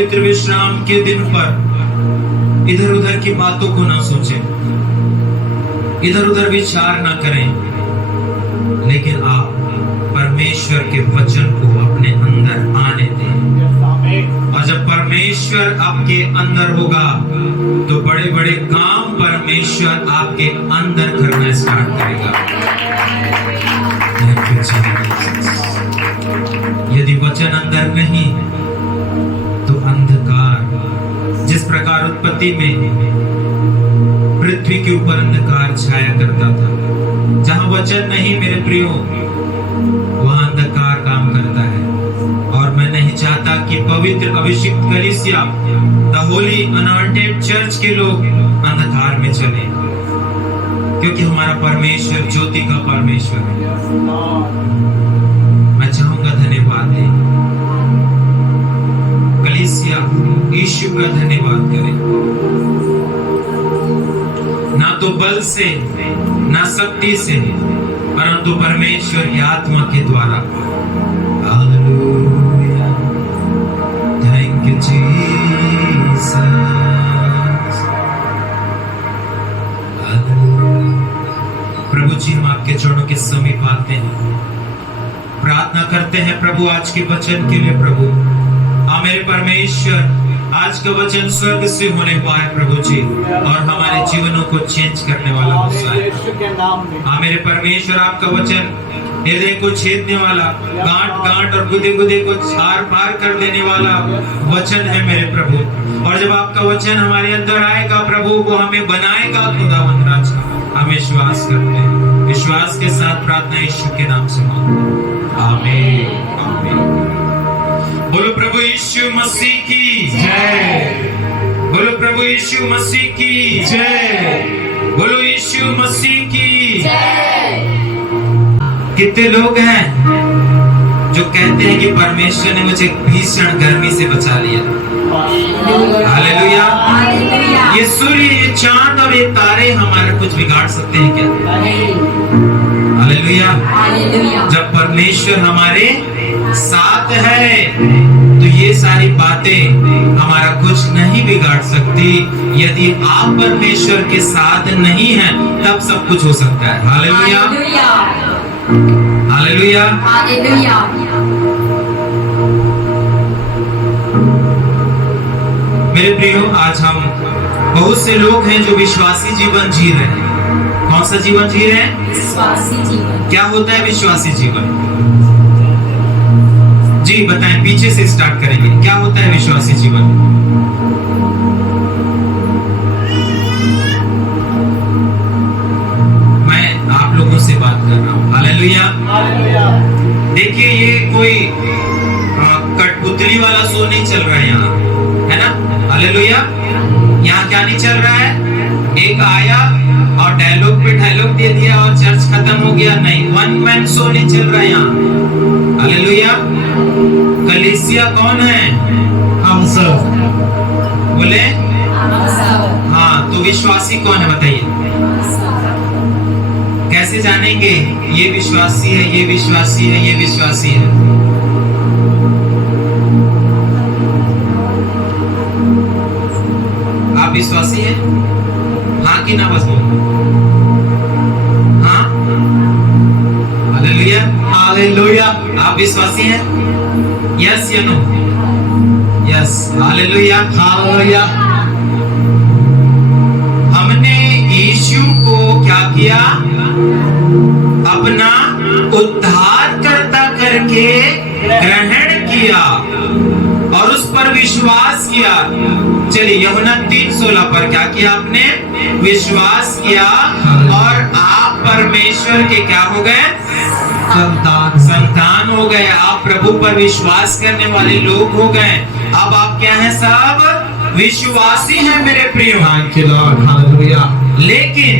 पवित्र विश्राम के दिन पर इधर उधर की बातों को ना सोचें, इधर उधर विचार ना करें, लेकिन आप परमेश्वर के वचन को अपने अंदर आने दें। और जब परमेश्वर आपके अंदर होगा तो बड़े बड़े काम परमेश्वर आपके अंदर करना स्टार्ट करेगा। यदि वचन अंदर नहीं तो अंधकार, जिस प्रकार उत्पत्ति में पृथ्वी के ऊपर अंधकार छाया करता था, जहां वचन नहीं मेरे प्रियो वहां अंधकार काम करता है। और मैं नहीं चाहता कि पवित्र अभिषिक्त कलीसिया, द होली अनॉइंटेड चर्च के लोग अंधकार में चले, क्योंकि हमारा परमेश्वर ज्योति का परमेश्वर है। मैं चाहूंगा धन्यवाद दें, कलीसिया यीशु का धन्यवाद करें, ना तो बल से ना शक्ति से, परंतु परमेश्वर की आत्मा के द्वारा। Hallelujah, thank you Jesus. प्रभु जी, हम आपके चरणों के समीप आते हैं, प्रार्थना करते हैं प्रभु आज के वचन के लिए। प्रभु मेरे परमेश्वर, आज का वचन स्वर्ग से होने पाए प्रभु जी, और हमारे जीवनों को चेंज करने वाला हो जाए। मेरे परमेश्वर, आपका वचन हृदय को छेदने वाला, गांठ गांठ और गुदे गुदे को छार पार कर देने वाला वचन है मेरे प्रभु। और जब आपका वचन हमारे अंदर आएगा प्रभु, वो हमें बनाएगा खुदावंद राजा। हम विश्वास करते हैं, विश्वास के साथ प्रार्थना यीशु के नाम से मांगते, आमीन आमीन। बोलो प्रभु यीशु मसीह की जय, बोलो प्रभु यीशु मसीह की जय, बोलो यीशु मसीह की जय। कितने लोग हैं जो कहते हैं कि परमेश्वर ने मुझे भीषण गर्मी से बचा लिया? हालेलुया। ये सूर्य, ये चांद और ये तारे हमारा कुछ बिगाड़ सकते हैं क्या? हालेलुया। जब परमेश्वर हमारे साथ है तो ये सारी बातें हमारा कुछ नहीं बिगाड़ सकती। यदि आप परमेश्वर के साथ नहीं हैं तब सब कुछ हो सकता है। Hallelujah, hallelujah, hallelujah. मेरे प्रियो, आज हम बहुत से लोग हैं जो विश्वासी जीवन जी रहे हैं। कौन सा जीवन जी रहे हैं? विश्वासी जीवन। क्या होता है विश्वासी जीवन? जी बताएं, पीछे से स्टार्ट करेंगे। क्या होता है विश्वासी जीवन? मैं आप लोगों से बात कर रहा हूँ। हालेलुया। देखिए, ये कोई कठपुतली वाला शो नहीं चल रहा है यहाँ, है ना? हालेलुया। यहाँ क्या नहीं चल रहा है? एक आया और डायलॉग पे डायलॉग दे दिया और चर्च खत्म हो गया। नहीं, वन मैन शो नहीं चल रहा है यहाँ। हालेलुया। कलीसिया कौन है? हम सब। बोले हम सब। हाँ, तो विश्वासी कौन है बताइए? कैसे जानेंगे ये विश्वासी है, ये विश्वासी है, ये विश्वासी है? आप विश्वासी हैं? हाँ कि ना? बस हाँ। Hallelujah, hallelujah. आप विश्वासी हैं? यस या नो? यस। Hallelujah, hallelujah. हमने यीशु को क्या किया? अपना उद्धारकर्ता करके ग्रहण किया और उस पर विश्वास किया। चलिए, यूहन्ना 3:16 पर क्या किया आपने? विश्वास किया और आप परमेश्वर के क्या हो गए? संतान हो गए। आप प्रभु पर विश्वास करने वाले लोग हो गए। अब आप क्या हैं? सब विश्वासी हैं मेरे प्रियो। हालेलुया। लेकिन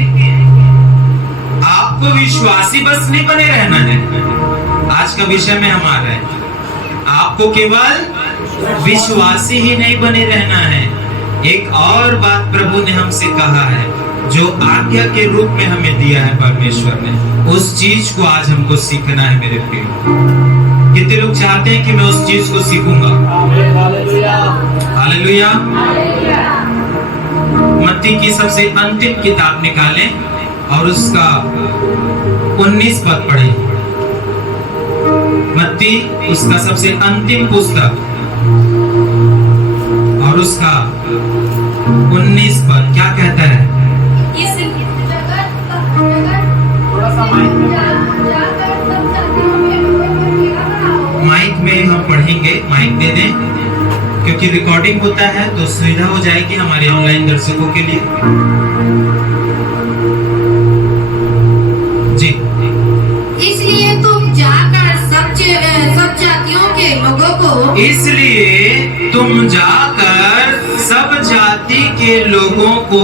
आपको विश्वासी बस नहीं बने रहना है। आज का विषय में हमारा है, आपको केवल विश्वासी ही नहीं बने रहना है। एक और बात प्रभु ने हमसे कहा है, जो आज्ञा के रूप में हमें दिया है परमेश्वर ने, उस चीज को आज हमको सीखना है मेरे प्रिय। कितने लोग चाहते हैं कि मैं उस चीज को सीखूंगा? हालेलुया। मत्ती की सबसे अंतिम किताब निकालें और उसका 19 पद पढ़ें। मत्ती उसका सबसे अंतिम पुस्तक और उसका 19 पद क्या कहता है? माइक में हम पढ़ेंगे, माइक दे दें क्योंकि रिकॉर्डिंग होता है तो सुविधा हो जाएगी हमारे ऑनलाइन दर्शकों के लिए। जी। इसलिए तुम जाकर सब जातियों के लोगों को सब जाति के लोगों को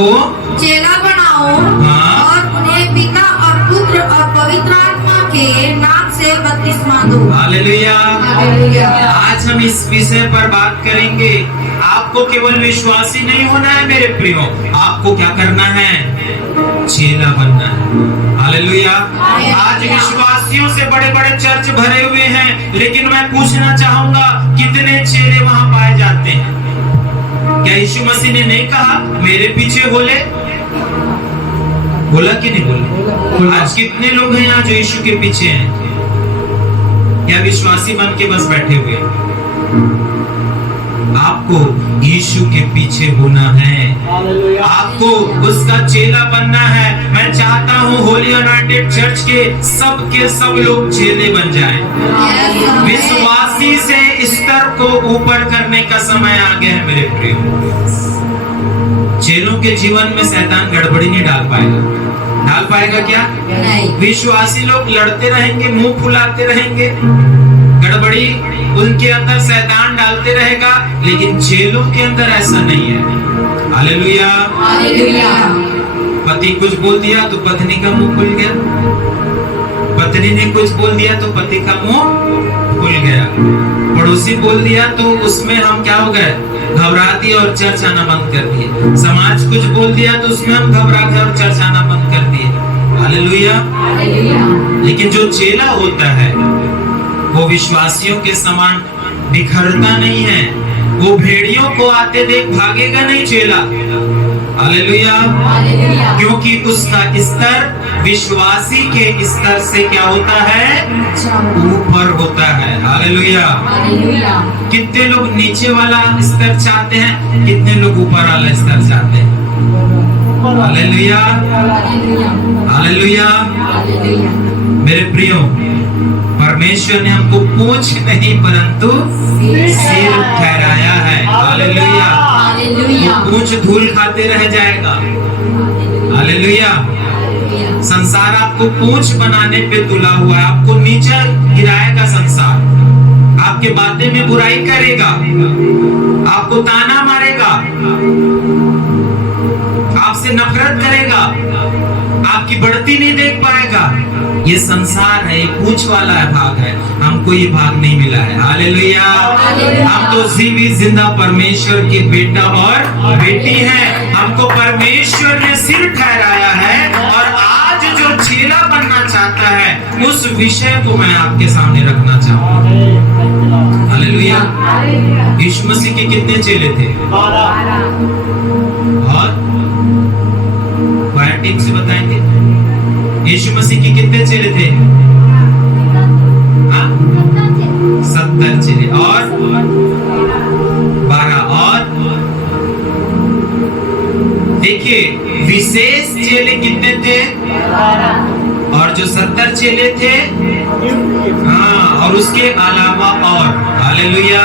चेला बनाओ। हाँ। और उन्हें पिता और पुत्र और पवित्र आत्मा के नाम से बपतिस्मा दो। हालेलुया। हालेलुया। आज हम इस विषय पर बात करेंगे। आपको केवल विश्वासी नहीं होना है मेरे प्रियो, आपको क्या करना है? चेला बनना है। हालेलुया। आज विश्वासियों से बड़े बड़े चर्च भरे हुए हैं, लेकिन मैं पूछना चाहूंगा कितने चेले वहां पाए जाते हैं? क्या यीशु मसीह ने नहीं कहा मेरे पीछे बोले? बोला कि नहीं बोला? आज कितने लोग हैं यहाँ जो यीशु के पीछे हैं? या विश्वासी बन के बस बैठे हुए हैं? आपको यीशु के पीछे होना है, आपको उसका चेला बनना है। मैं चाहता हूँ होली यूनाइटेड चर्च के सब लोग चेले बन जाएं। विश्वासी से स्तर को ऊपर करने का समय आ गया है मेरे प्रियो। चेलों के जीवन में शैतान गड़बड़ी नहीं डाल पाएगा क्या? नहीं। विश्वासी लोग लड़ते रहेंगे, मुंह फुलाते रहेंगे, गड़बड़ी उनके अंदर शैतान डालते रहेगा, लेकिन चेलों के अंदर ऐसा नहीं है। हालेलुया। हालेलुया। पति कुछ बोल दिया तो पत्नी का मुंह खुल गया, पत्नी ने कुछ बोल दिया तो पति का मुंह खुल गया, पड़ोसी बोल दिया तो उसमें हम क्या हो गए? घबरा दिए और चर्च आना बंद कर दिए। समाज कुछ बोल दिया तो उसमें हम घबरा गए और चर्च आना बंद कर दिए। हालेलुया। लेकिन जो चेला होता है वो विश्वासियों के समान बिखरता नहीं है, वो भेड़ियों को आते देख भागेगा नहीं चेला। हालेलुया। क्योंकि उसका स्तर विश्वासी के स्तर से क्या होता है? ऊपर होता है। हालेलुया। कितने लोग नीचे वाला स्तर चाहते हैं, कितने लोग ऊपर वाला स्तर चाहते हैं? हालेलुया। हालेलुया। मेरे प्रियो, परमेश्वर ने हमको पूंछ नहीं परंतु सिर ठहराया है। हालेलुया। पूंछ धूल खाते रह जाएगा। हालेलुया। संसार आपको पूंछ बनाने पे तुला हुआ है, आपको नीचे गिराएगा संसार, आपके बातें में बुराई करेगा, आपको ताना मारेगा, आपसे नफरत करेगा, आपकी बढ़ती नहीं देख पाएगा। ये संसार है, ये पूंछ वाला भाग है, हमको ये भाग नहीं मिला है। हालेलुया। हम तो जीवित जिंदा परमेश्वर के बेटा और बेटी हैं, हमको परमेश्वर ने सिर ठहराया है। और आज जो चेला बनना चाहता है उस विषय को मैं आपके सामने रखना चाहूंगा। हालेलुया। यीशु मसीह के कितने चेले थे? और टीम से बताएंगे यीशु मसीह के कितने चेले थे? 70 चेले और 12। और देखिए विशेष चेले कितने थे? और जो 70 चेले थे, हाँ, और उसके अलावा और। हालेलुया।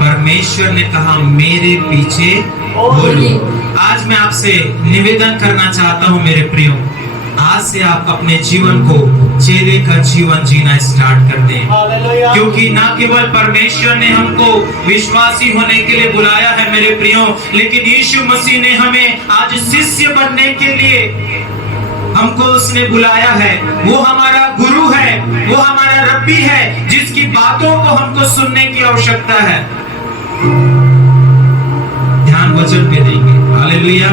परमेश्वर ने कहा मेरे पीछे बोलो। आज मैं आपसे निवेदन करना चाहता हूँ मेरे प्रियो, आज से आप अपने जीवन को चेले का जीवन जीना स्टार्ट कर दें, क्योंकि ना केवल परमेश्वर ने हमको विश्वासी होने के लिए बुलाया है मेरे प्रियो, लेकिन यीशु मसीह ने हमें आज शिष्य बनने के लिए हमको उसने बुलाया है। वो हमारा गुरु है, वो हमारा रब्बी है, जिसकी बातों को हमको सुनने की आवश्यकता है। ध्यान वचन पे देंगे। हालेलुया।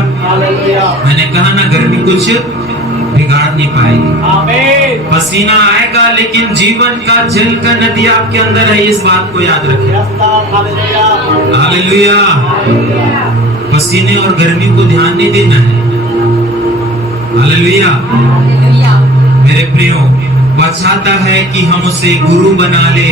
मैंने कहा ना, गर्मी कुछ बिगाड़ नहीं पाएगी। पसीना आएगा लेकिन जीवन का जल का नदी आपके अंदर है, इस बात को याद रखें। हालेलुया। पसीने और गर्मी को ध्यान नहीं देना है। हालेलुया। मेरे प्रियो, वह चाहता है कि हम उसे गुरु बना ले,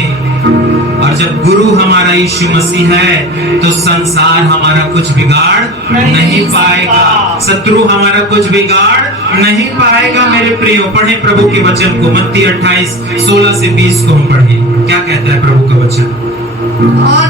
और जब गुरु हमारा यीशु मसीह है तो संसार हमारा कुछ बिगाड़ नहीं पाएगा, शत्रु हमारा कुछ बिगाड़ नहीं पाएगा। मेरे प्रियो, पढ़े प्रभु के वचन को, मत्ती 28:16 से 20 को हम पढ़े। क्या कहता है प्रभु का वचन? और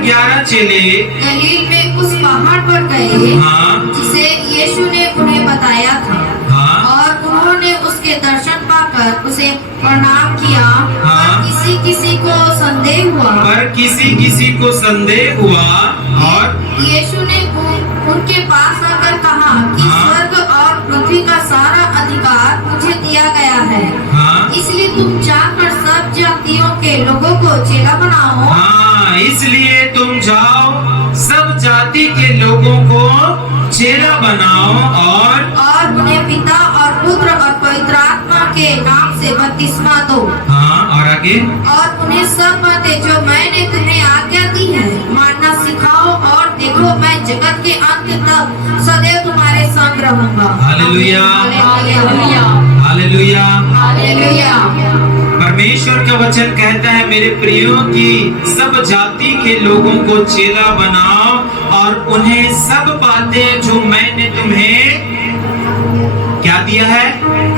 11 चेले गलील में उस पहाड़ पर गए, हाँ, जिसे यीशु ने उन्हें बताया था। हाँ, और उन्होंने उसके दर्शन पाकर उसे प्रणाम किया। हाँ। पर किसी किसी को संदेह हुआ, और यीशु ने उनके पास आकर कहा कि हाँ। स्वर्ग और पृथ्वी का सारा अधिकार मुझे दिया गया है, हाँ, इसलिए तुम जाकर सब जातियों के लोगों को चेला बनाओ। हाँ, इसलिए तुम जाओ सब जाति के लोगों को चेला बनाओ, और उन्हें पिता और पुत्र और पवित्र आत्मा के नाम से बपतिस्मा दो। हाँ, और आगे, और उन्हें सब बातें जो मैंने तुम्हें आज्ञा दी है मानना सिखाओ, और देखो मैं जगत के अंत तक सदैव तुम्हारे संग रहूंगा। Hallelujah, hallelujah, hallelujah. हालेलुया। परमेश्वर का वचन कहता है मेरे प्रियो कि सब जाति के लोगों को चेला बनाओ, और उन्हें सब बातें जो मैंने तुम्हें क्या दिया है?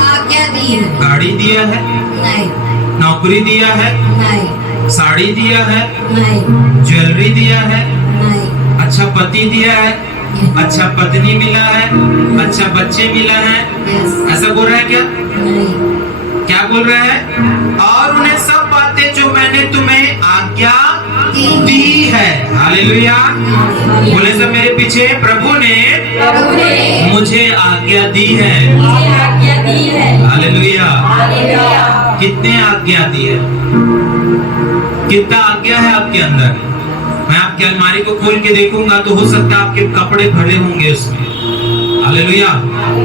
आज्ञा दी है। गाड़ी दिया है, नहीं, नौकरी दिया है, नहीं, साड़ी दिया है, नहीं, ज्वेलरी दिया है, नहीं, अच्छा पति दिया है, अच्छा पत्नी मिला है, अच्छा बच्चे मिला है। यस, ऐसा बोल रहा है क्या? नहीं, क्या बोल रहा है? और उन्हें सब बातें जो मैंने तुम्हें आज्ञा दी है। हालेलुया। बोले सब मेरे पीछे, प्रभु ने मुझे आज्ञा दी है। हालेलुया। कितने आज्ञा दी है? कितना आज्ञा है आपके अंदर? मैं आपकी अलमारी को खोल के देखूंगा तो हो सकता है आपके कपड़े भरे होंगे उसमें। हालेलुया।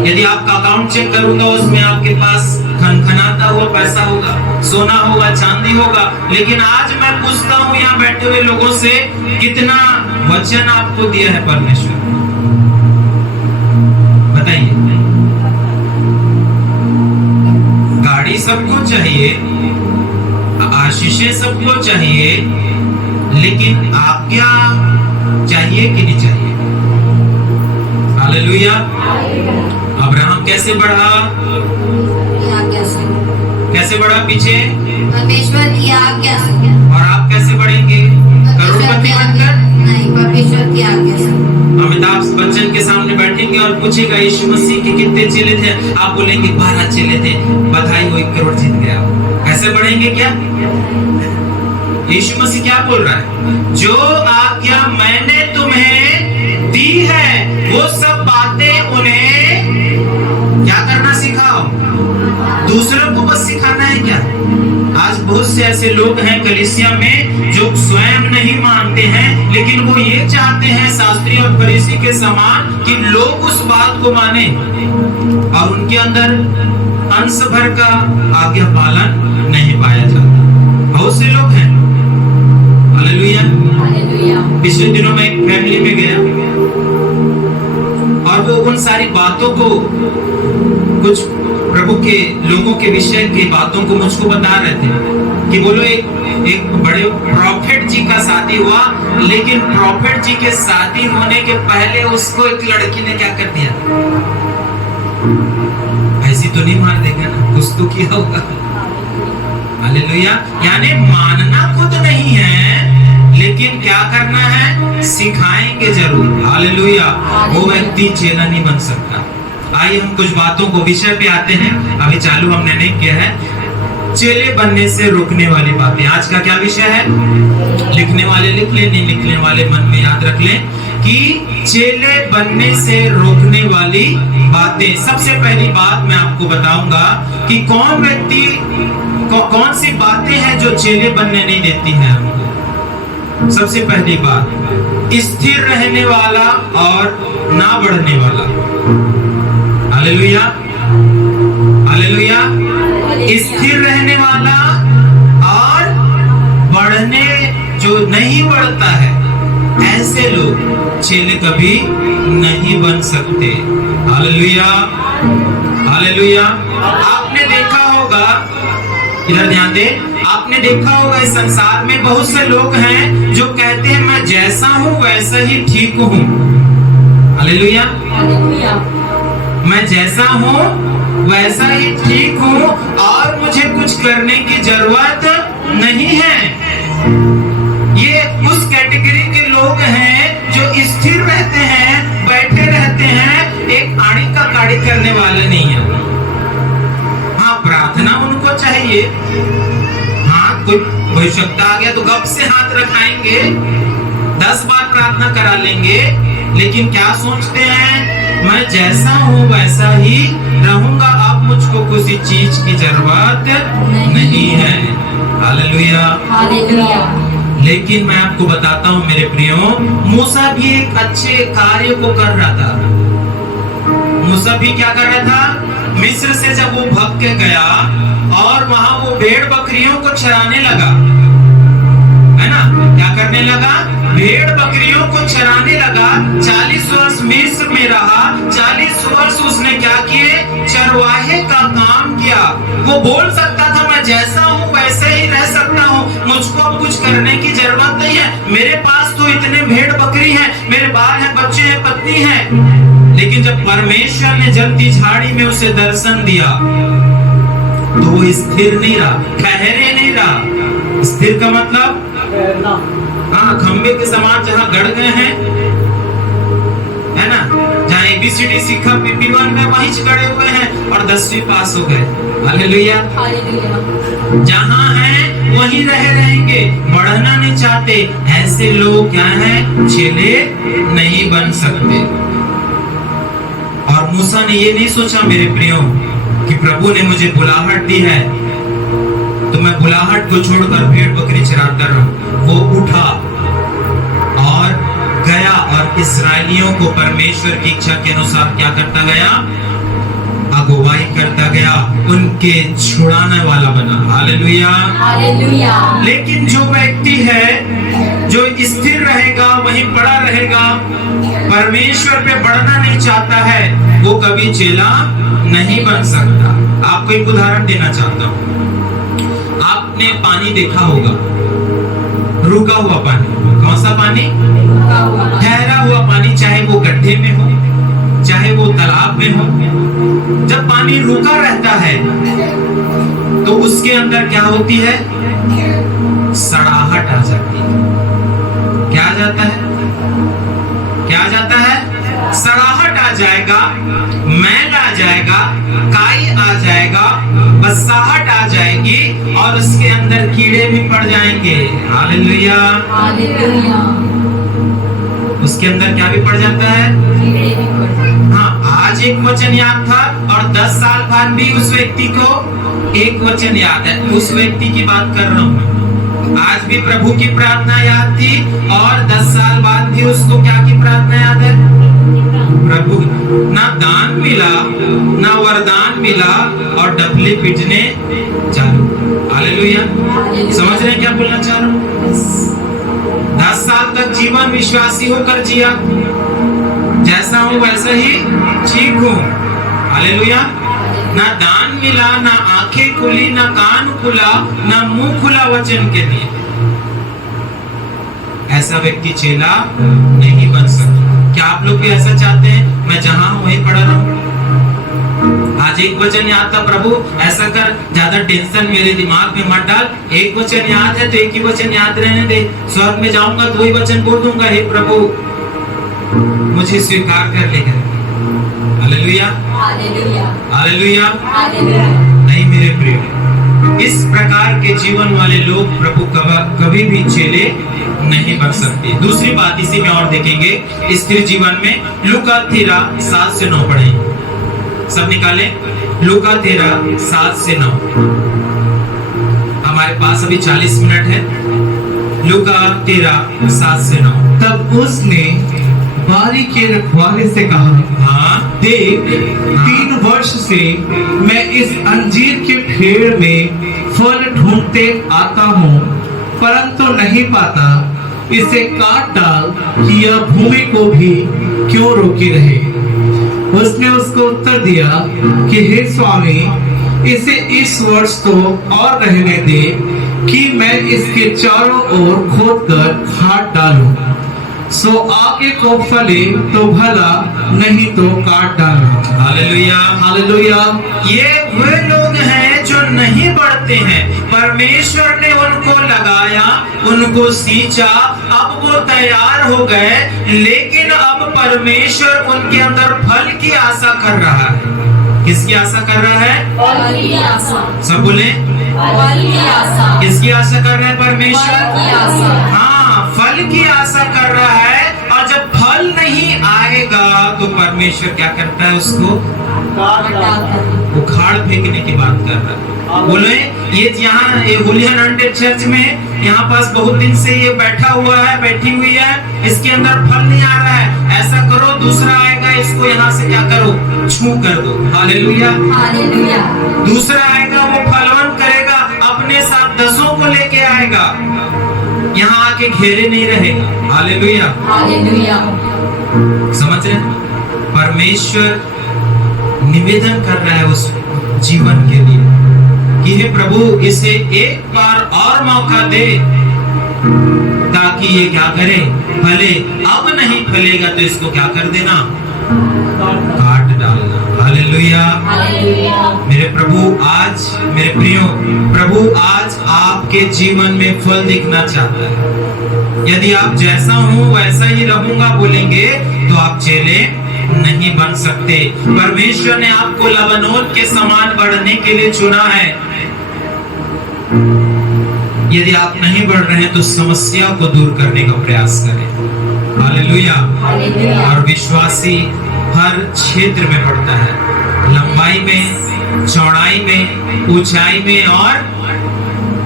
यदि आपका अकाउंट चेक करूंगा उसमें आपके पास खनखनाता हुआ पैसा होगा, सोना होगा, चांदी होगा। लेकिन आज मैं पूछता हूँ यहाँ बैठे हुए लोगों से, कितना वचन आपको दिया है परमेश्वर? बताइए। गाड़ी सबको चाहिए, आशीषें सबको चाहिए, लेकिन आज्ञा चाहिए कि नहीं चाहिए? हालेलुया। अब्राहम कैसे बढ़ा? कैसे बढ़ा? पीछे परमेश्वर की आज्ञा से। और आप कैसे बढ़ेंगे? करोड़पति बनकर? नहीं, परमेश्वर की आज्ञा से। अमिताभ बच्चन के सामने बैठेंगे और पूछेगा यीशु मसीह के कितने चेले थे? आप बोलेंगे 12 चेले थे, बधाई वो 1 करोड़ जीत गया। ऐसे बढ़ेंगे क्या? यीशु मसीह क्या बोल रहा है? जो आज्ञा मैंने तुम्हें दी है वो सब बातें उन्हें क्या करना सिखाओ। दूसरों को बस सिखाना है क्या? आज बहुत से ऐसे लोग हैं कलीसिया में जो स्वयं नहीं मानते हैं, लेकिन वो ये चाहते हैं शास्त्री और फरीसी के समान कि लोग उस बात को माने, और उनके अंदर अंश भर का आज्ञा पालन नहीं पाया जाता। बहुत से लोग हैं। हालेलुया। पिछले दिनों में एक फैमिली में गया और वो उन सारी बातों को, कुछ प्रभु के लोगों के विषय की बातों को मुझको बता रहे थे कि बोलो एक बड़े प्रॉफिट जी का शादी हुआ, लेकिन प्रॉफिट जी के शादी होने के पहले उसको एक लड़की ने क्या कर दिया? ऐसी तो नहीं मार देगा ना, कुछ तो किया होगा। हालेलुया। यानी मानना खुद नहीं है, लेकिन क्या करना है? सिखाएंगे जरूर। हालेलुया। वो व्यक्ति चेला नहीं बन सकता। आइए हम कुछ बातों को विषय पे आते हैं। अभी चालू हमने नहीं किया है। चेले बनने से रोकने वाली बातें। आज का क्या विषय है? लिखने वाले लिख ले, नहीं लिखने वाले मन में याद रख लें कि चेले बनने से रोकने वाली बातें। सबसे पहली बात मैं आपको बताऊंगा कि कौन व्यक्ति कौन सी बातें हैं जो चेले बनने नहीं देती हैं हमको। सबसे पहली बात, स्थिर रहने वाला और ना बढ़ने वाला। Hallelujah, hallelujah. स्थिर रहने वाला और बढ़ने जो नहीं बढ़ता है, ऐसे लोग चेले कभी नहीं बन सकते। Hallelujah, hallelujah. आपने देखा होगा, इधर ध्यान दे, आपने देखा होगा इस संसार में बहुत से लोग हैं जो कहते हैं मैं जैसा हूं वैसा ही ठीक हूं। हालेलुया, मैं जैसा हूं वैसा ही ठीक हूं और मुझे कुछ करने की जरूरत नहीं है। ये उस कैटेगरी के लोग हैं जो स्थिर रहते हैं, बैठे रहते हैं, एक आड़ी का काड़ी करने वाले नहीं है। हाँ, प्रार्थना उनको चाहिए। हाँ, कोई आवश्यकता आ गया तो गप से हाथ रखाएंगे, 10 बार प्रार्थना करा लेंगे, लेकिन क्या सोचते हैं, मैं जैसा हूँ वैसा ही रहूंगा, अब मुझको किसी चीज की जरूरत नहीं है। Hallelujah, hallelujah. लेकिन मैं आपको बताता हूँ मेरे प्रियो, मूसा भी एक अच्छे कार्य को कर रहा था। मूसा भी क्या कर रहा था, मिस्र से जब वो भाग के गया और वहां वो भेड़ बकरियों को चराने लगा, है ना, क्या करने लगा, भेड़ बकरियों को चराने लगा। 40 वर्ष मिस्र में रहा, 40 वर्ष उसने क्या किए, चरवाहे का काम किया। वो बोल सकता था मैं जैसा हूँ वैसे ही रह सकता हूँ, मुझको अब कुछ करने की जरूरत नहीं है, मेरे पास तो इतने भेड़ बकरी हैं, मेरे बाल हैं, बच्चे हैं, पत्नी है। लेकिन जब परमेश्वर ने जलती झाड़ी में उसे दर्शन दिया तो वो स्थिर नहीं रहा, ठहरे नहीं रहा। स्थिर का मतलब, हाँ, खंबे के समान जहाँ गड़ गए हैं, है ना, जहाँ ABCD सीखा PP1 में वहीं गड़े हुए हैं और 10वीं पास हो गए। हालेलुया, जहाँ हैं वहीं रहेंगे, बढ़ना नहीं चाहते, ऐसे लोग क्या हैं, चेले नहीं बन सकते। और मूसा ने ये नहीं सोचा मेरे प्रियो कि प्रभु ने मुझे बुलाहट दी है तो मैं बुलाहट को छोड़कर भेड़ बकरी चराता रहूं। वो उठा और गया और इस्राएलियों को परमेश्वर की इच्छा के अनुसार क्या करता गया, अगुवाई करता गया, उनके छुड़ाने वाला बना। Hallelujah, hallelujah. लेकिन जो व्यक्ति है जो स्थिर रहेगा, वहीं पड़ा रहेगा, परमेश्वर पे बढ़ना नहीं चाहता है, वो कभी चेला नहीं बन सकता। आपको एक उदाहरण देना चाहता हूँ। आपने पानी देखा होगा, रुका हुआ पानी। कौन सा पानी? ठहरा हुआ पानी, चाहे वो गड्ढे में हो, चाहे वो तालाब में हो। जब पानी रुका रहता है तो उसके अंदर क्या होती है, सड़ाहट आ जाती है। क्या आ जाता है, क्या आ जाता है, सड़ाहट आ जाएगा, मैल आ जाएगा, काई आ जाएगा, बसाहट आ जाएगी और उसके अंदर कीड़े भी पड़ जाएंगे। Hallelujah, hallelujah. उसके अंदर क्या भी पड़ जाता है, कीड़े भी पड़ जाते हैं। हाँ, आज एक वचन याद था और 10 साल बाद भी उस व्यक्ति को एक वचन याद है। उस व्यक्ति की बात कर रहा हूँ। आज भी प्रभु की प्रार्थना याद थी और 10 साल बाद भी उसको क्या की प्रार्थना याद है, प्रभु। ना दान मिला, ना वरदान मिला और डफली पीटने चालू। हालेलुया, समझ रहे हैं क्या बोलना चाह रहा हूँ? 10 साल तक जीवन विश्वासी होकर जिया, जैसा हूँ वैसा ही ठीक हूँ। हालेलुया, ना दान मिला, ना आंखें खुली, ना कान खुला, ना मुंह खुला वचन के लिए। ऐसा व्यक्ति चेला नहीं बन सकता। क्या आप लोग भी ऐसा चाहते हैं, मैं जहां हूं वहीं पड़ा रहूं? आज एक वचन याद था, प्रभु ऐसा कर, ज्यादा टेंशन मेरे दिमाग में मत डाल। एक वचन याद है तो एक ही वचन याद रहने दे। स्वर्ग में जाऊंगा तो वही वचन बोल दूंगा, हे प्रभु मुझे स्वीकार कर लेकर। Hallelujah, hallelujah, hallelujah. नहीं मेरे प्रिय, इस प्रकार के जीवन वाले लोग प्रभु कभी भी चेले नहीं बन सकते। दूसरी बात इसी में और देखेंगे, स्थिर जीवन में लूका 13:7 से 9 पढ़े, सब निकाले। लूका 13:7 से 9। हमारे पास अभी 40 मिनट है। लूका 13:7 से 9। तब उसने बारी के रखवाले से कहा, हाँ देख 3 वर्ष से मैं इस अंजीर के पेड़ में फल ढूंढते आता हूँ, परंतु नहीं पाता। इसे काट डाल कि यह भूमि को भी क्यों रोकी रहे। उसने उसको उत्तर दिया कि हे स्वामी, इसे इस वर्ष तो और रहने दे कि मैं इसके चारों ओर खोदकर खाद डालूं, सो आगे को फले तो भला, नहीं तो काट डालना। हालेलुया। हालेलुया। ये वे लोग हैं जो नहीं बढ़ते हैं। परमेश्वर ने उनको लगाया, उनको सींचा, अब वो तैयार हो गए, लेकिन अब परमेश्वर उनके अंदर फल की आशा कर रहा है। किसकी आशा कर रहा है? फल की आशा। सब बोले, फल की आशा। किसकी आशा कर रहे हैं? परमेश्वर फल की आशा। हाँ, फल की आशा कर रहा है। और जब फल नहीं आएगा तो परमेश्वर क्या करता है? उसको उखाड़ फेंकने की बात कर रहा है। बोले, ये यहाँ हुलियन हंड्रेड चर्च में यहाँ पास बहुत दिन से ये बैठा हुआ है, बैठी हुई है, इसके अंदर फल नहीं आ रहा है। ऐसा करो, दूसरा आएगा, इसको यहाँ से क्या करो? छू कर दो। हालेलुया। हालेलुया। दूसरा आएगा, वो फलवन करेगा, अपने साथ 10 को लेके आएगा, यहाँ आके घेरे नहीं रहेगा। हालेलुया। हालेलुया। समझ रहे? परमेश्वर निवेदन कर रहा है उस जीवन के लिए कि हे प्रभु, इसे एक बार और मौका दे ताकि ये क्या करे? फले। अब नहीं फलेगा तो इसको क्या कर देना? काट डालना। हालेलुया। हालेलुया। मेरे प्रभु आज, मेरे प्रियो, प्रभु आज आपके जीवन में फल दिखना चाहता है। यदि आप जैसा हूँ वैसा ही रहूंगा बोलेंगे तो आप चेले नहीं बन सकते। परमेश्वर ने आपको लबानोन के समान बढ़ने के लिए चुना है। यदि आप नहीं बढ़ रहे हैं तो समस्या को दूर करने का प्रयास करें। हालेलुया। हालेलुया। और विश्वासी हर क्षेत्र में बढ़ता है, लंबाई में, चौड़ाई में, ऊंचाई में, और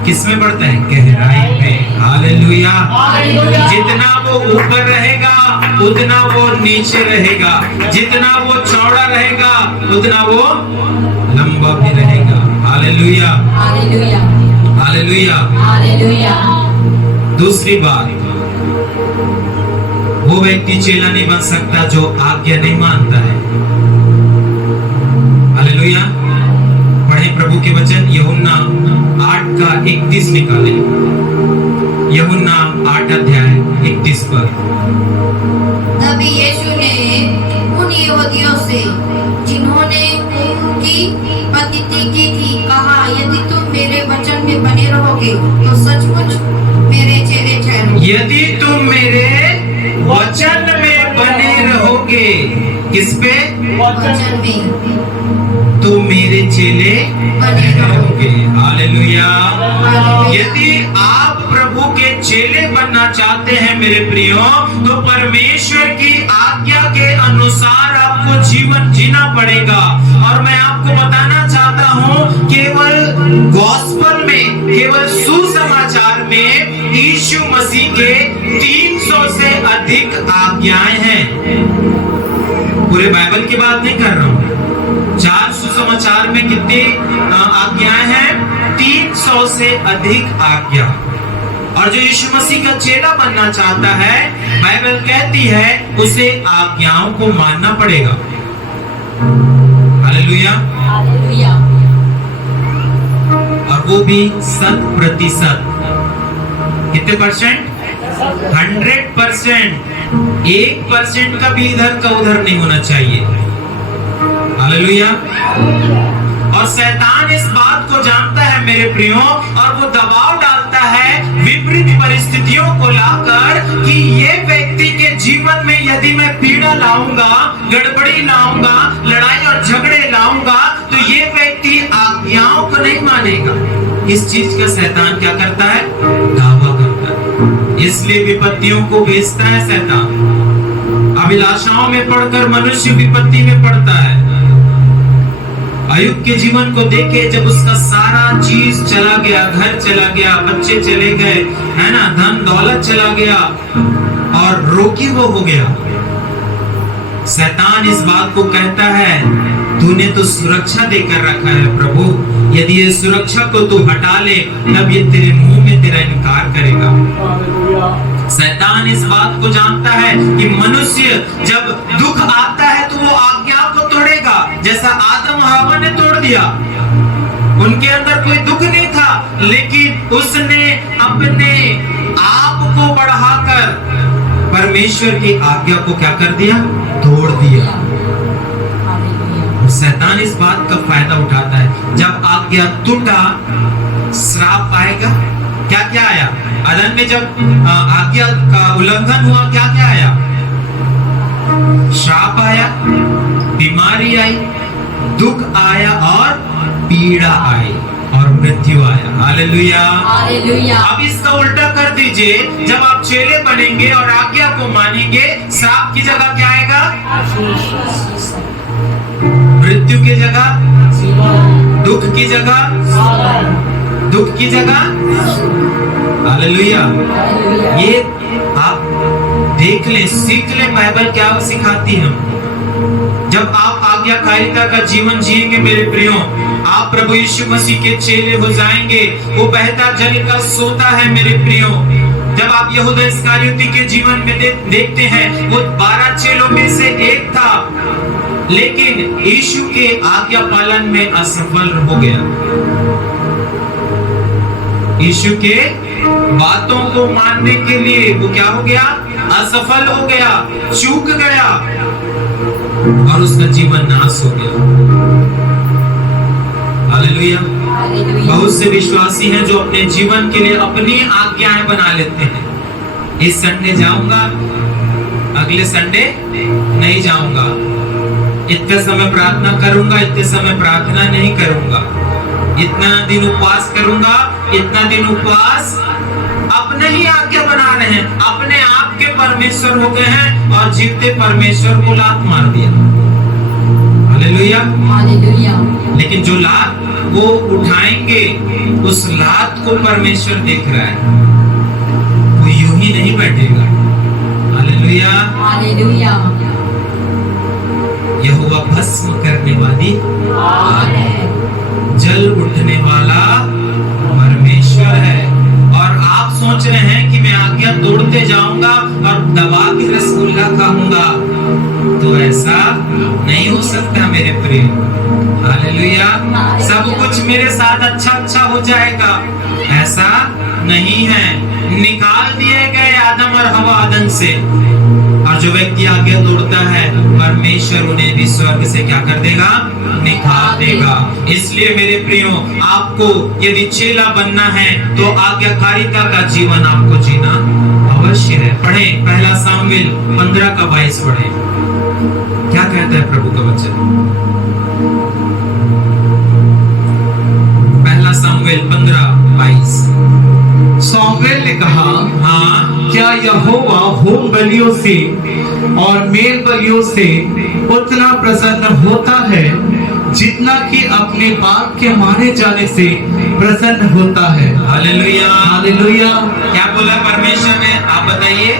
किसमें बढ़ता है? गहराई में। हालेलुया। हालेलुया। जितना वो ऊपर रहेगा उतना वो नीचे रहेगा, जितना वो चौड़ा रहेगा उतना वो लंबा भी रहेगा। हालेलुया। हालेलुया। हालेलुया। हालेलुया। दूसरी बात, वो व्यक्ति चेला नहीं बन सकता जो आज्ञा नहीं मानता है। हालेलुया। पढ़े प्रभु के वचन, यूहन्ना 8:31 निकाले। यूहन्ना 8:31 पर। तभी यीशु ने उन यहूदियों से जिन्होंने उनकी पतिति की थी कहा, यदि तुम मेरे वचन में बने रहोगे तो सचमुच मेरे चेले ठहरोगे। यदि तुम मेरे वचन में बने रहोगे, किस पे? वचन में तो मेरे चेले बने रहोगे। हालेलुया। हालेलुया। यदि आप प्रभु के चेले बनना चाहते हैं मेरे प्रियो, तो परमेश्वर की आज्ञा के अनुसार आपको जीवन जीना पड़ेगा। और मैं आपको बताना चाहता हूँ, केवल गॉस्पल में, केवल सुसमाचार में यीशु मसीह के 300 से अधिक आज्ञाएं हैं। पूरे बाइबल की बात नहीं कर रहा हूँ। 4 सुसमाचार में कितनी आज्ञाएं हैं? 300 से अधिक आज्ञा। और जो यीशु मसीह का चेला बनना चाहता है, बाइबल कहती है उसे आज्ञाओं को मानना पड़ेगा। हालेलुया। हालेलुया। और वो भी 100%। कितने परसेंट? 100%। 1% का भी इधर का उधर नहीं होना चाहिए। हालेलुया। और शैतान इस बात को जानता है मेरे प्रियो, और वो दबाव डालता है विपरीत परिस्थितियों को लाकर कि ये व्यक्ति के जीवन में यदि मैं पीड़ा लाऊंगा, गड़बड़ी लाऊंगा, लड़ाई और झगड़े लाऊंगा, तो ये व्यक्ति आज्ञाओं को नहीं मानेगा। इस चीज का शैतान क्या करता है? दावा करता है। इसलिए विपत्तियों को भेजता है शैतान। अभिलाषाओं में पढ़कर मनुष्य विपत्ति में पड़ता है। अय्यूब के जीवन को देखे, जब उसका सारा चीज चला गया, घर चला गया, बच्चे चले गए, है ना, धन दौलत चला गया और रोगी वो हो गया, शैतान इस बात को कहता है, तूने तो सुरक्षा देकर रखा है प्रभु, यदि ये सुरक्षा को तू हटा ले तब ये तेरे मुंह में तेरा इनकार करेगा। शैतान इस बात को जानता है कि मनुष्य जब दुख आता है तो वो आज्ञा को तोड़ेगा, जैसा आदम और हवा ने तोड़ दिया। उनके अंदर कोई दुख नहीं था, लेकिन उसने अपने आप को बढ़ाकर परमेश्वर की आज्ञा को क्या कर दिया, तोड़ दिया। शैतान इस बात का फायदा उठाता है। जब आज्ञा टूटा, श्राप आएगा। क्या क्या आया? आदम में जब आज्ञा का उल्लंघन हुआ, क्या क्या आया? श्राप आया, बीमारी आई, दुख आया और पीड़ा आई और मृत्यु आया। Hallelujah, hallelujah. अब इसका उल्टा कर दीजिए, जब आप चेले बनेंगे और आज्ञा को मानेंगे, श्राप की जगह क्या आएगा? मृत्यु की जगह, दुख की जगह, दुख की जगह। हालेलुया। ये आप देख ले, सीख ले, बाइबल क्या सिखाती है। जब आप आज्ञाकारिता का जीवन जिएंगे मेरे प्रियो, आप प्रभु यीशु मसीह के चेले हो जाएंगे। वो बहता जल का सोता है मेरे प्रियो। जब आप यहूदा इस्करियोती के जीवन में देखते हैं, वो 12 चेलों में से एक था, लेकिन यीशु के आज्ञा पालन में असफल हो गया। यीशु के बातों को मानने के लिए वो क्या हो गया? असफल हो गया, चूक गया और उसका जीवन नाश हो गया। हालेलुया। बहुत से विश्वासी हैं जो अपने जीवन के लिए अपनी आज्ञाएं बना लेते हैं। इस संडे जाऊंगा, अगले संडे नहीं जाऊंगा, इतने समय प्रार्थना करूंगा, इतने समय प्रार्थना नहीं करूंगा, इतना दिन उपवास करूंगा, इतना दिन उपवास। अपने ही आज्ञा बना रहे हैं, अपने आप के परमेश्वर हो गए हैं और जीवते परमेश्वर को लात मार दिया। Hallelujah, hallelujah. लेकिन जो लात वो उठाएंगे, उस लात को परमेश्वर देख रहा है, वो यूं ही नहीं बैठेगा। Hallelujah, hallelujah. यहोवा भस्म करने वाली, जल उठने वाला परमेश्वर है। और आप सोच रहे हैं कि मैं आज्ञा तोड़ते जाऊंगा और दबा के रसगुल्ला खाऊंगा, तो ऐसा नहीं हो सकता मेरे प्रिय। हालेलुया। सब कुछ मेरे साथ अच्छा अच्छा हो जाएगा, ऐसा नहीं है। निकाल दिए गए आदम और हवा अदन से, और जो व्यक्ति आज्ञा तोड़ता है, परमेश्वर उन्हें भी स्वर्ग से क्या कर देगा? निकाल देगा। इसलिए मेरे प्रियो, आपको यदि चेला बनना है तो आज्ञाकारिता का जीवन आपको जीना अवश्य है। पढ़े पहला सामुएल 15:22 पढ़े। क्या कहता है प्रभु का वचन? पहला सामुएल 15:22। सामुएल ने कहा, हाँ, क्या यहोवा होम बलियों से और मेल बलियों से उतना प्रसन्न होता है जितना कि अपने बाप के माने जाने से प्रसन्न होता है? Hallelujah, hallelujah. क्या बोला परमेश्वर ने? आप बताइए।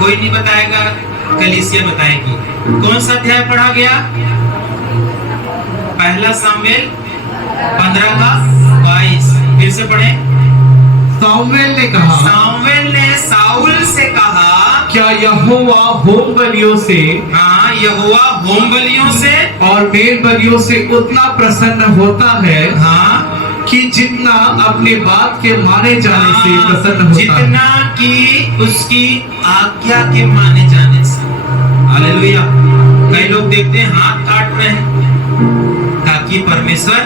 कोई नहीं बताएगा, कलीसिया बताएगी। कौन सा अध्याय पढ़ा गया? पहला सामुएल 15:22। फिर से पढ़े। सामुएल ने कहा, सामुएल ने साउल से कहा, क्या यहोवा होम बलियों से, हाँ, यहोवा होम बलियों से और मेल बलियों से उतना प्रसन्न होता है, हाँ, कि जितना अपने बाप के माने जाने से प्रसन्न होता है। जितना कि उसकी आज्ञा के माने जाने से। हालेलुया। कई लोग देखते हैं हाथ काट रहे हैं ताकि परमेश्वर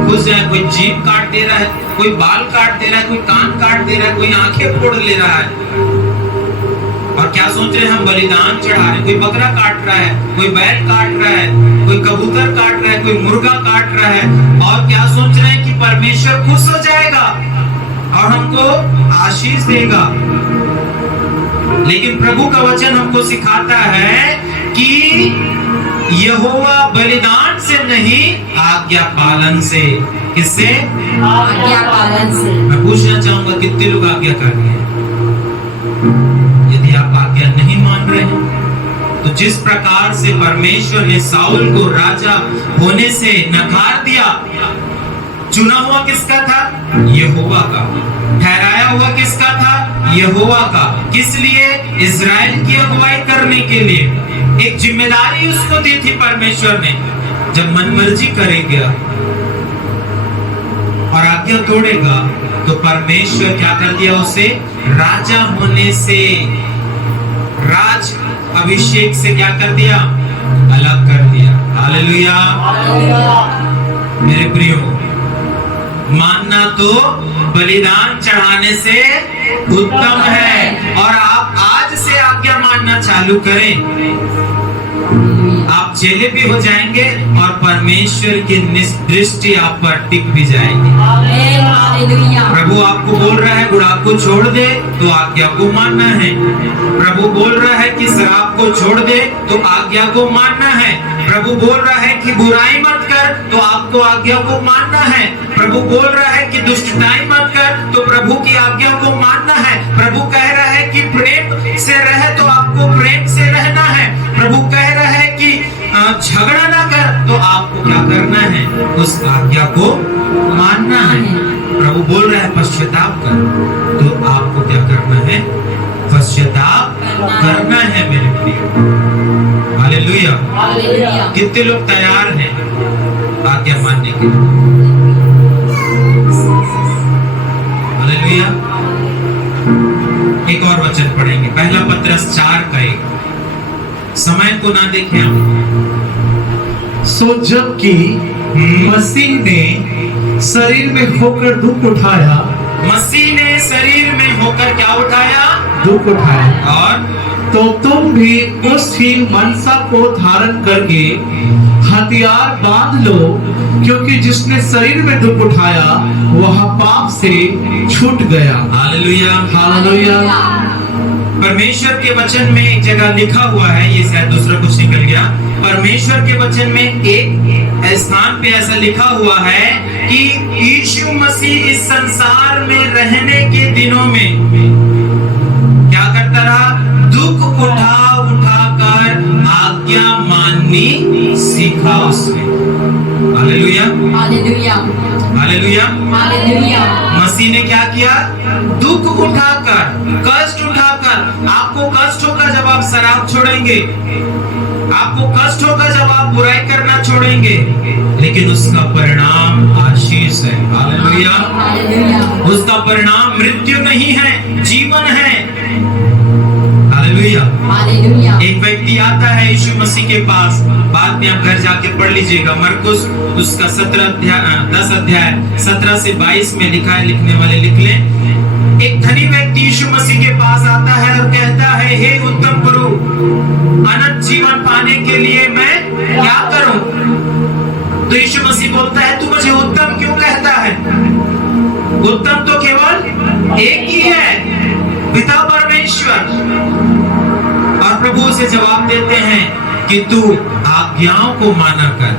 खुश जाए। कोई जीभ काट दे रहा है, कोई बाल काट दे रहा है, कोई कान काट दे रहा है, कोई आंखें फोड़ ले रहा है, और क्या सोच रहे हैं? हम बलिदान चढ़ा रहे हैं। कोई बकरा काट रहा है, कोई बैल काट रहा है, कोई कबूतर काट रहा है, कोई मुर्गा काट रहा है, और क्या सोच रहे हैं कि परमेश्वर खुश हो जाएगा और हमको आशीष देगा। लेकिन प्रभु का वचन हमको सिखाता है कि यहोवा बलिदान से नहीं, आज्ञा पालन से। किससे? आज्ञा पालन से। मैं पूछना चाहूंगा, कितने लोग आज्ञाकारी हैं? यदि आप आज्ञा नहीं मान रहे हैं तो जिस प्रकार से परमेश्वर ने साउल को राजा होने से नकार दिया, चुना हुआ किसका था? यहोवा का। ठहराया हुआ किसका था? यहोवा का। किस लिए? इज़राइल की अगुवाई करने के लिए। एक जिम्मेदारी उसको दी थी परमेश्वर ने। जब मनमर्जी करेगा और आज्ञा तोड़ेगा तो परमेश्वर क्या कर दिया? उसे राजा होने से, राज अभिषेक से क्या कर दिया? अलग कर दिया। हालेलुया। मेरे प्रियो, मानना तो बलिदान चढ़ाने से उत्तम है। और आप आज से आज्ञा मानना चालू करें, आप चेले भी हो जाएंगे और परमेश्वर की दृष्टि आप पर टिक भी जाएगी। प्रभु आपको बोल रहा है बुढ़ापे को छोड़ दे, तो आज्ञा को मानना है। प्रभु बोल रहा है कि शराब को छोड़ दे, तो आज्ञा को मानना है। प्रभु बोल रहा है कि बुराई मत कर, तो आपको आज्ञा को मानना है। प्रभु बोल रहा है कि दुष्टताई मत कर, तो प्रभु की आज्ञा को मानना है। प्रभु कह रहा है कि प्रेम से रहे, तो आपको प्रेम से रहना है। प्रभु कह रहा है कि झगड़ा ना कर, तो आपको क्या करना है? उस आज्ञा को मानना है। प्रभु बोल रहा है पश्चाताप कर, तो आपको क्या करना है? पश्चाताप करना है मेरे प्रिय। हालेलुया। कितने लोग तैयार हैं आज्ञा मानने के लिए? हालेलुया। एक और वचन पढ़ेंगे, पहला पत्रस 4:1। समय को ना देखें हम। सो जबकि मसीह ने शरीर में होकर दुख उठाया, मसीह ने शरीर में होकर क्या उठाया? दुख उठाया, और तो तुम भी उसकी मनसा को धारण करके हथियार बांध लो, क्योंकि जिसने शरीर में दुख उठाया वह पाप से छूट गया। हालेलुया। हालेलुया। परमेश्वर के वचन में एक जगह लिखा हुआ है, ये शायद दूसरा कुछ निकल गया। परमेश्वर के वचन में एक स्थान पे ऐसा लिखा हुआ है कि यीशु मसीह इस संसार में रहने के दिनों में क्या करता रहा? दुख उठा कर आज्ञा माननी सीखा उसने। हालेलुया। हालेलुया। हालेलुया। हालेलुया। मसीह ने क्या किया? दुख उठाकर, कष्ट उठाकर। आपको कष्ट होगा जब आप शराब छोड़ेंगे, आपको कष्ट होगा जब आप बुराई करना छोड़ेंगे, लेकिन उसका परिणाम आशीष है। हालेलुया। हालेलुया। उसका परिणाम मृत्यु नहीं है, जीवन है। हालेलुया। हालेलुया। एक व्यक्ति आता है यीशु मसीह के पास, बाद में आप घर जाके पढ़ लीजिएगा, मरकुस उसका 10 अध्याय 17 से 22 में लिखा है, लिखने वाले लिख लें। एक धनी व्यक्ति यीशु मसीह के पास आता है और कहता है, हे उत्तम गुरु, अनंत जीवन पाने के लिए मैं क्या करूं? तो यीशु मसीह बोलता है, तू मुझे उत्तम क्यों कहता है? उत्तम तो केवल एक ही है, पिता परमेश्वर। और प्रभु उसे जवाब देते हैं कि तू आज्ञाओं को माना कर।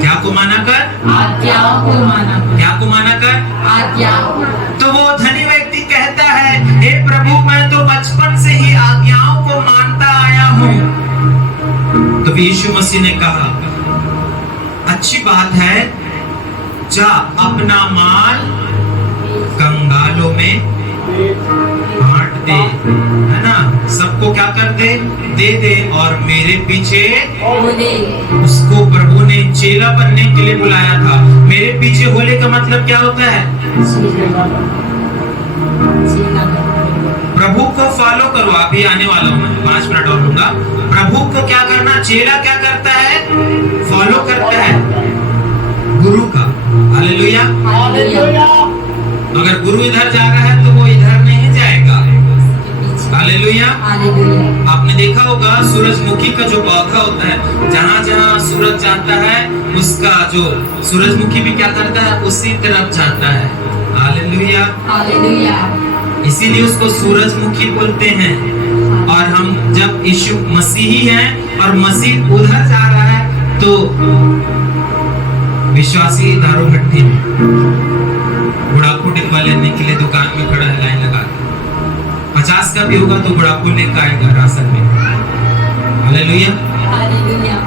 क्या को माना कर? आज्ञाओं को माना कर। क्या को माना कर? आज्ञाओं। तो वो धनी व्यक्ति कहता है, हे प्रभु, मैं तो बचपन से ही आज्ञाओं को मानता आया हूं। तो यीशु मसीह ने कहा, अच्छी बात है, जा अपना माल कंगालों में बांट दे, है ना, सबको क्या कर दे? दे दे, और मेरे पीछे बोले। उसको प्रभु ने चेला बनने के लिए बुलाया था। मेरे पीछे होने का मतलब क्या होता है? प्रभु को फॉलो करो। अभी आने वाला हूं मैं, 5 मिनट और लूंगा। प्रभु को क्या करना? चेला क्या करता है? फॉलो करता है गुरु का। हालेलुया। हालेलुया। अगर गुरु इधर जा रहा है तो वो इधर नहीं जाएगा। हालेलुया। हालेलुया। आपने देखा होगा सूरजमुखी का जो पौधा होता है, जहां जहां सूरज जाता है उसका जो सूरजमुखी भी क्या करता है? उसी तरफ जाता है। हालेलुया। हालेलुया। इसीलिए उसको सूरजमुखी बोलते हैं। और हम जब यीशु मसीही हैं और मसीह उधर जा रहा है, तो विश्वासी दारू भट्टी में बुढ़ापू डिब्बा लेने के लिए दुकान में खड़ा है, लाइन लगा के। 50 का भी होगा तो बुढ़ापू लेकर आएगा राशन में। हालेलुया। हालेलुया।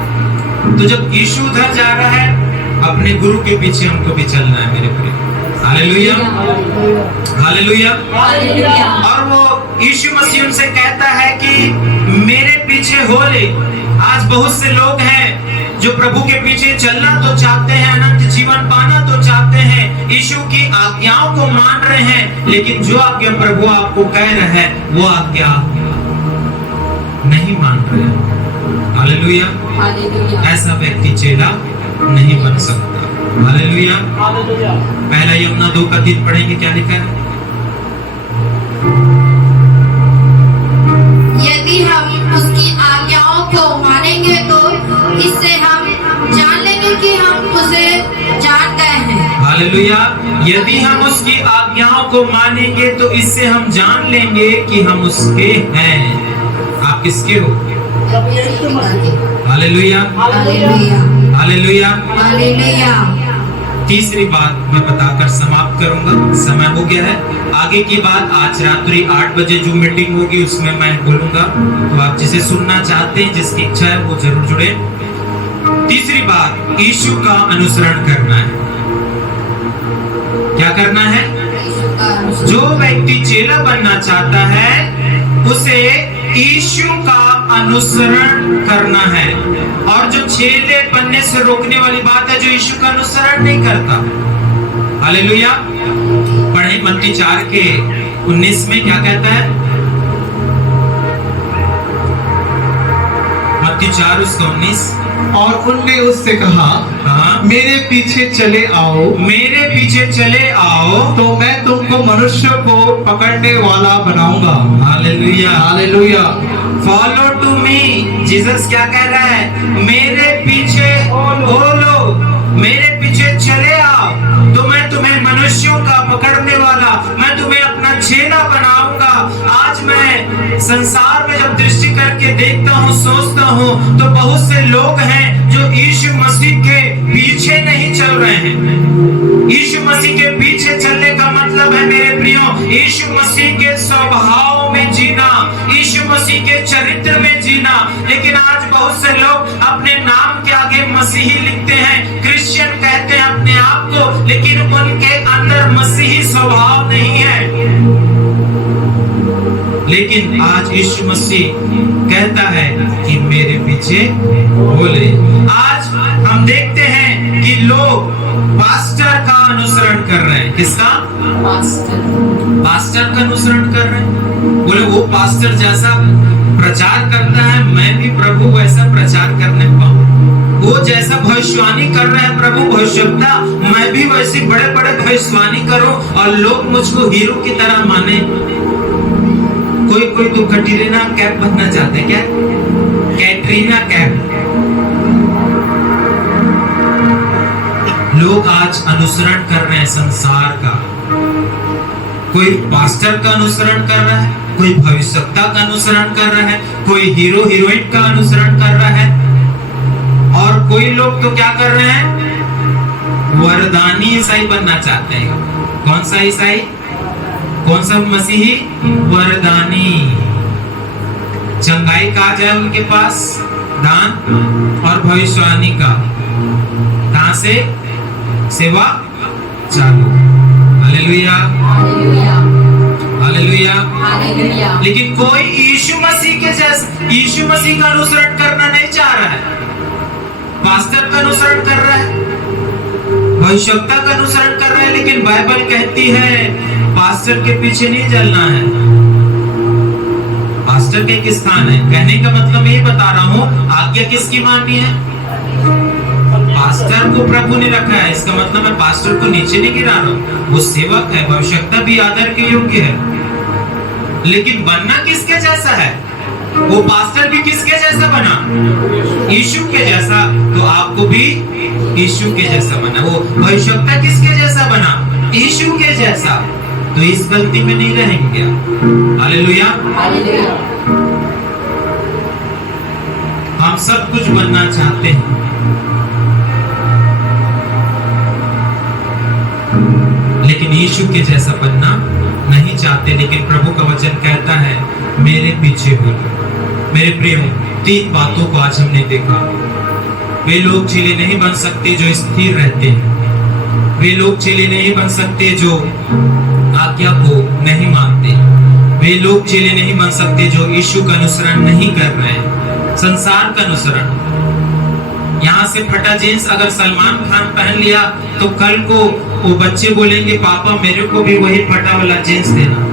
तो जब यीशु उधर जा रहा है, अपने गुरु के पीछे हमको भी चलना है मेरे प्रिय। Hallelujah, hallelujah. हालेलुया। और वो यीशु मसीह उनसे कहता है कि मेरे पीछे हो ले। आज बहुत से लोग हैं जो प्रभु के पीछे चलना तो चाहते हैं, अनंत जीवन पाना तो चाहते हैं, यीशु की आज्ञाओं को मान रहे हैं, लेकिन जो आज्ञा प्रभु आपको कह रहा है वो आज्ञा नहीं मान रहे। हालेलुया। हालेलुया। ऐसा व्यक्ति चेला नहीं बन सकता। हालेलुया। पहला यमुना 2:3 पढ़ेंगे, क्या लिखा है? यदि हम उसकी आज्ञाओं को मानेंगे तो इससे हम जान लेंगे कि हम उसे जान गए हैं। हालेलुया। यदि हम उसकी आज्ञाओं को मानेंगे तो इससे हम जान लेंगे कि हम उसके हैं। आप किसके हो? Hallelujah, hallelujah. हालेलुया। हालेलुया। तीसरी बात मैं बताकर समाप्त करूंगा, समय हो गया है। आगे की बात आज रात्रि 8 बजे जो मीटिंग होगी उसमें मैं बोलूंगा, तो आप जिसे सुनना चाहते हैं, जिसकी इच्छा है वो जरूर जुड़े। तीसरी बात, यीशु का अनुसरण करना है। क्या करना है? जो व्यक्ति चेला बनना चाहता है उसे यीशु का अनुसरण करना है। और जो चेले बनने से रोकने वाली बात है, जो यीशु का अनुसरण नहीं करता। हालेलुया। पढ़े मत्ती 4:19 में क्या कहता है? मत्ती 4:19। और उनने उससे कहा, हाँ, मेरे पीछे चले आओ, मेरे पीछे चले आओ तो मैं तुमको मनुष्यों को पकड़ने वाला बनाऊंगा। Hallelujah, hallelujah. Follow to me. Jesus क्या कह रहा है? मेरे पीछे बोलो, मेरे पीछे चले आओ तो मैं तुम्हें मनुष्यों का पकड़ने वाला, मैं तुम्हें अपना चेला बनाऊंगा। आज मैं संसार में जब दृष्टि करके देखता हूँ, सोचता हूँ, तो बहुत से लोग हैं जो यीशु मसीह के पीछे नहीं चल रहे हैं। यीशु मसीह के पीछे चलने का मतलब है मेरे प्रियो, यीशु मसीह के स्वभाव में जीना, यीशु मसीह के चरित्र में जीना। लेकिन आज बहुत से लोग अपने नाम के आगे मसीही लिखते हैं, क्रिश्चियन कहते हैं अपने आप को, लेकिन उनके अंदर मसीही स्वभाव नहीं है। लेकिन आज यीशु मसीह कहता है कि मेरे पीछे बोले। आज हम देखते हैं कि लोग पास्टर का अनुसरण कर रहे हैं। किसका? पास्टर का अनुसरण कर रहे हैं। बोले वो पास्टर जैसा प्रचार करता है, मैं भी प्रभु वैसा प्रचार करने पाऊं। वो जैसा भविष्यवाणी कर रहा है प्रभु भविष्यवक्ता, मैं भी वैसी बड़े बड़े भविष्यवाणी करूं और लोग मुझको हीरो की तरह माने। कोई तो कटरीना कैफ बनना चाहते हैं। क्या? कैटरीना कैफ। लोग आज अनुसरण कर रहे हैं संसार का। कोई पास्टर का अनुसरण कर रहा है, कोई भविष्यवक्ता का अनुसरण कर रहा है, कोई हीरो हीरोइन का अनुसरण कर रहा है, और कोई लोग तो क्या कर रहे हैं? वरदानी ईसाई बनना चाहते हैं। कौन सा ईसाई? कौन सा मसीही? वरदानी। चंगाई का जाए उनके पास, दान और भविष्यवाणी का। कहां से? सेवा चालू। Hallelujah, hallelujah, hallelujah. लेकिन कोई यीशु मसीह के जैसा, यीशु मसीह का अनुसरण करना नहीं चाह रहा है। पास्टर का अनुसरण कर रहा है, भविष्यवक्ता का अनुसरण कर रहा है, लेकिन बाइबल कहती है पास्टर के पीछे नहीं चलना है। पास्टर का एक स्थान है। कहने का मतलब ये बता रहा हूँ, आज्ञा किसकी माननी है? पास्टर को प्रभु ने रखा है, इसका मतलब मैं पास्टर को नीचे नहीं गिरा रहा हूँ। वो सेवक है, भविष्यवक्ता भी आदर के योग्य है, लेकिन बनना किसके जैसा है? वो पास्टर भी किसके जैसा बना? यीशु के जैसा। तो आपको भी यीशु के जैसा बना। वो भविष्यवक्ता किसके जैसा बना? यीशु के जैसा। तो इस गलती में नहीं रहेंगे। Hallelujah, hallelujah. हम सब कुछ बनना चाहते हैं, लेकिन यीशु के जैसा बनना नहीं चाहते। लेकिन प्रभु का वचन कहता है मेरे पीछे बोलो। मेरे प्रियो, तीन बातों को आज हमने देखा। वे लोग चेले नहीं बन सकते जो स्थिर रहते हैं। वे लोग चेले नहीं बन सकते जो आज्ञा को नहीं मानते। वे लोग चेले नहीं बन सकते जो यीशु का अनुसरण नहीं कर रहे हैं, संसार का अनुसरण। यहाँ से फटा जींस अगर सलमान खान पहन लिया तो कल को वो बच्चे बोलेंगे पापा मेरे को भी वही फटा वाला जींस देना।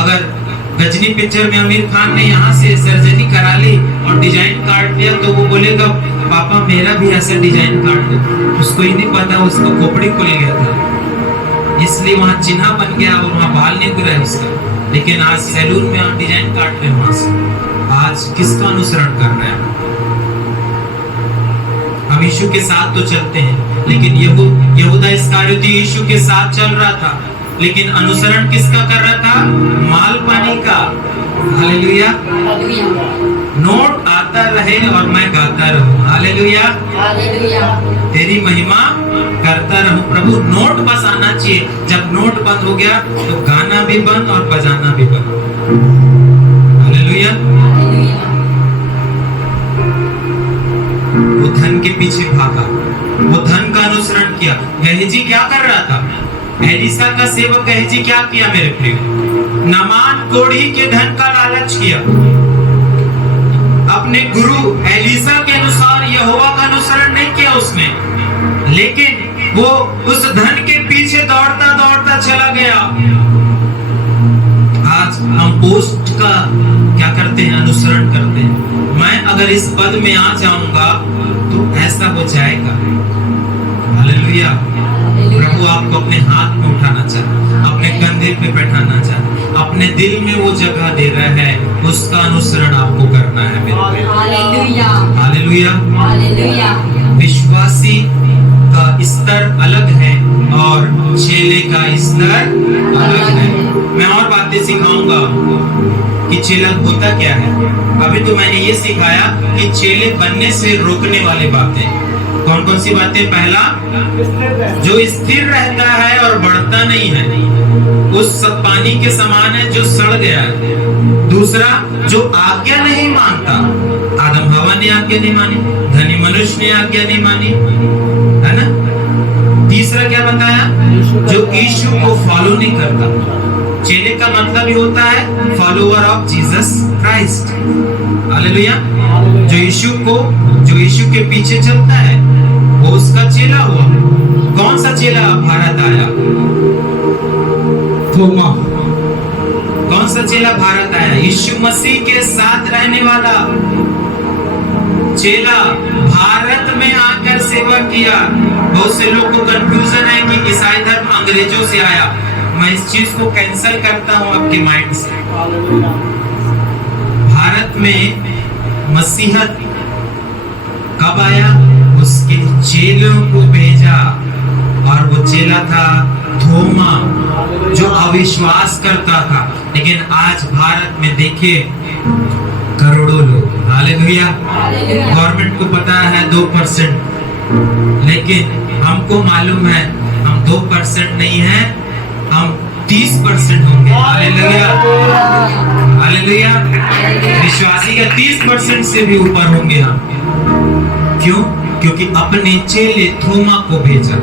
अगर गजनी पिक्चर में आमिर खान ने यहाँ से सर्जरी करा ली और डिजाइन काट दिया तो वो बोलेगा पापा मेरा भी ऐसा डिजाइन काट दो। उसको ही नहीं पता उसका खोपड़ी खुल गया था, इसलिए वहां चिन्ह बन गया और वहां बाल नहीं गिरा उसका। लेकिन आज सैलून में हम डिजाइन काट रहे हैं वहां से। आज किसका अनुसरण कर रहे हैं? हम यीशु के साथ तो चलते हैं, लेकिन यहूदा इस्करियोती यीशु के साथ चल रहा था, लेकिन अनुसरण किसका कर रहा था? माल पानी का। हालेलुया। नोट आता रहे और मैं गाता रहूं। हालेलुया। तेरी महिमा करता रहूं प्रभु। नोट बस आना चाहिए। जब नोट बंद हो गया तो गाना भी बंद और बजाना भी बंद। हालेलुया। वो धन के पीछे भागा, वो धन का अनुसरण किया। गहजी क्या कर रहा था? एलिसा का सेवक गहजी क्या किया मेरे प्रिय? नामान कोढ़ी के धन का लालच किया। अपने गुरु एलिसा के अनुसार यहोवा का अनुसरण नहीं किया उसने, लेकिन वो उस धन के पीछे दौड़ता दौड़ता चला गया। आज हम पोस्ट का क्या करते हैं? अनुसरण करते हैं। मैं अगर इस पद में आ जाऊंगा तो ऐसा हो जाएगा। हालेलुया। प्रभु आपको अपने हाथ में उठाना चाहे, अपने कंधे पे बैठाना चाहे, अपने दिल में वो जगह दे रहा है, उसका अनुसरण आपको करना है मेरे। हालेलुया। हालेलुया। हालेलुया। विश्वासी का स्तर अलग है और चेले का स्तर अलग है। मैं और बातें सिखाऊंगा कि चेला होता क्या है। अभी तो मैंने ये सिखाया कि चेले बनने से रोकने वाली बातें कौन कौन सी बातें? पहला, जो स्थिर रहता है और बढ़ता नहीं है, उस सब पानी के समान है जो सड़ गया है। दूसरा, जो आज्ञा नहीं मानता। आदम हवा ने आज्ञा नहीं मानी, धनी मनुष्य ने आज्ञा नहीं मानी, है ना। तीसरा क्या बताया? जो यीशु को फॉलो नहीं करता। चेले का मतलब ही होता है follower of Jesus Christ. Hallelujah. जो यीशु के पीछे चलता है वो उसका चेला हुआ। कौन सा चेला भारत आया? थोमा। कौन सा चेला भारत आया? यीशु मसीह के साथ रहने वाला चेला भारत में आकर सेवा किया। बहुत से लोग को कंफ्यूजन है कि ईसाई धर्म अंग्रेजों से आया। मैं इस चीज को कैंसिल करता हूं आपके माइंड से। भारत में मसीहत कब आया? उसके चेलों को भेजा, और वो चेला था थोमा, जो अविश्वास करता था। लेकिन आज भारत में देखिए करोड़ों लोग। हालेलुया। गवर्नमेंट को पता है 2%, लेकिन हमको मालूम है हम 2% नहीं है, हम 30% होंगे। हालेलुया। हालेलुया। विश्वासी का 30% से भी ऊपर होंगे हम। क्यों? क्योंकि अपने चेले थोमा को भेजा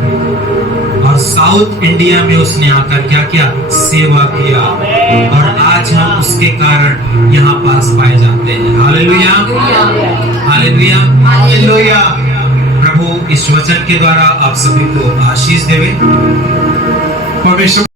और साउथ इंडिया में उसने आकर क्या किया? सेवा किया, और आज हम उसके कारण यहाँ पास पाए जाते हैं। हालेलुया। हालेलुया। हालेलुया। प्रभु इस वचन के द्वारा आप सभी को आशीष देवे। परमेश्वर